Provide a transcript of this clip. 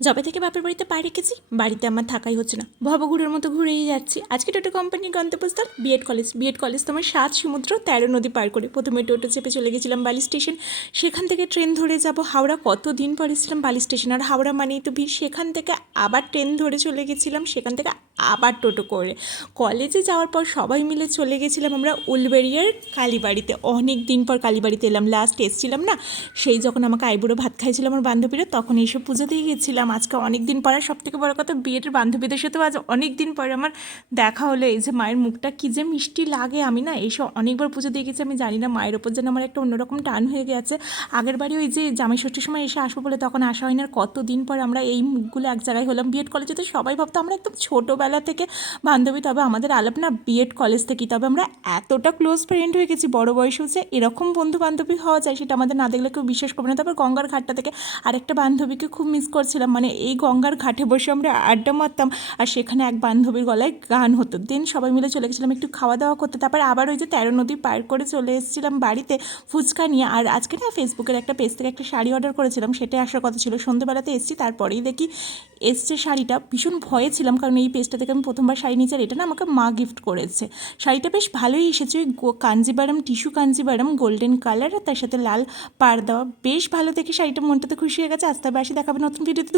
যবে থেকে বাপের বাড়িতে পা রেখেছি বাড়িতে আমার থাকাই হচ্ছে না, ভবঘুরের মতো ঘুরেই যাচ্ছি। আজকে টোটো কোম্পানির গন্তব্যস্থল বিএড কলেজ তোমার 7 সমুদ্র 13 নদী পার করে প্রথমে টোটো চেপে চলে গেছিলাম বালি স্টেশন। সেখান থেকে ট্রেন ধরে যাব হাওড়া। কতদিন পর এসেছিলাম বালি স্টেশন, আর হাওড়া মানেই তো ভিড়। সেখান থেকে আবার ট্রেন ধরে চলে গেছিলাম, সেখান থেকে আবার টোটো করে কলেজে যাওয়ার পর সবাই মিলে চলে গেছিলাম আমরা উলবেড়িয়ার কালীবাড়িতে। অনেক দিন পর কালীবাড়িতে এলাম, লাস্ট এসেছিলাম না সেই যখন আমাকে আইবুড়ো ভাত খাইছিলাম আমার বান্ধবীরা, তখন এইসব পুজোতেই গেছিলাম। আজকে অনেক দিন পর, সব থেকে বড় কথা বিয়ের বান্ধবীদের সাথেও আজ অনেক দিন পরে আমার দেখা হলো। এই যে মায়ের মুখটা কী যে মিষ্টি লাগে, আমি না এইসব অনেকবার পুজো দিয়ে গেছি, আমি জানি না মায়ের ওপর যেন আমার একটা অন্যরকম টান হয়ে গেছে। আগের বাড়ি ওই যে জামাই ষষ্ঠীর সময় এসে আসবো বলে তখন আসা হয় না, আর কতদিন পর আমরা এই মুখগুলো এক জায়গায় হলাম। বিএড কলেজে তো সবাই ভাবতো আমরা একদম ছোটোবেলা থেকে বান্ধবী, তবে আমাদের আলাপ না বিএড কলেজ থেকেই। তবে আমরা এতটা ক্লোজ ফ্রেন্ড হয়ে গেছি বড় বয়সেও, যে এরকম বন্ধু বান্ধবী হওয়া যায় সেটা আমাদের না দেখলে কেউ বিশ্বাস করবে না। তারপর গঙ্গার ঘাটটা থেকে আরেকটা বান্ধবীকে খুব মিস করছিলাম, মানে এই গঙ্গার ঘাটে বসে আমরা আড্ডা মারতাম আর সেখানে এক বান্ধবীর গলায় গান হতো। দেন সবাই মিলে চলে গেছিলাম একটু খাওয়া দাওয়া করতে, তারপর আবার ওই যে 13 নদী পার করে চলে এসেছিলাম বাড়িতে ফুচকা নিয়ে। আর আজকে না ফেসবুকের একটা পেজ থেকে একটা শাড়ি অর্ডার করেছিলাম, সেটাই আসার কথা ছিল। সন্ধ্যেবেলাতে এসেছি, তারপরেই দেখি এসছে শাড়িটা। ভীষণ ভয়ে ছিলাম কারণ এই পেজটা থেকে আমি প্রথমবার শাড়ি নিয়েছি, আর এটা না আমাকে মা গিফট করেছে। শাড়িটা বেশ ভালোই এসেছে, ওই Kanjeevaram tissue Kanjeevaram golden colour, আর তার সাথে লাল পাড় দেওয়া। বেশ ভালো দেখে শাড়িটা, মনটাতে খুশি হয়ে গেছে। আসতে হবে, আসি, দেখাবে নতুন ভিডিওতে।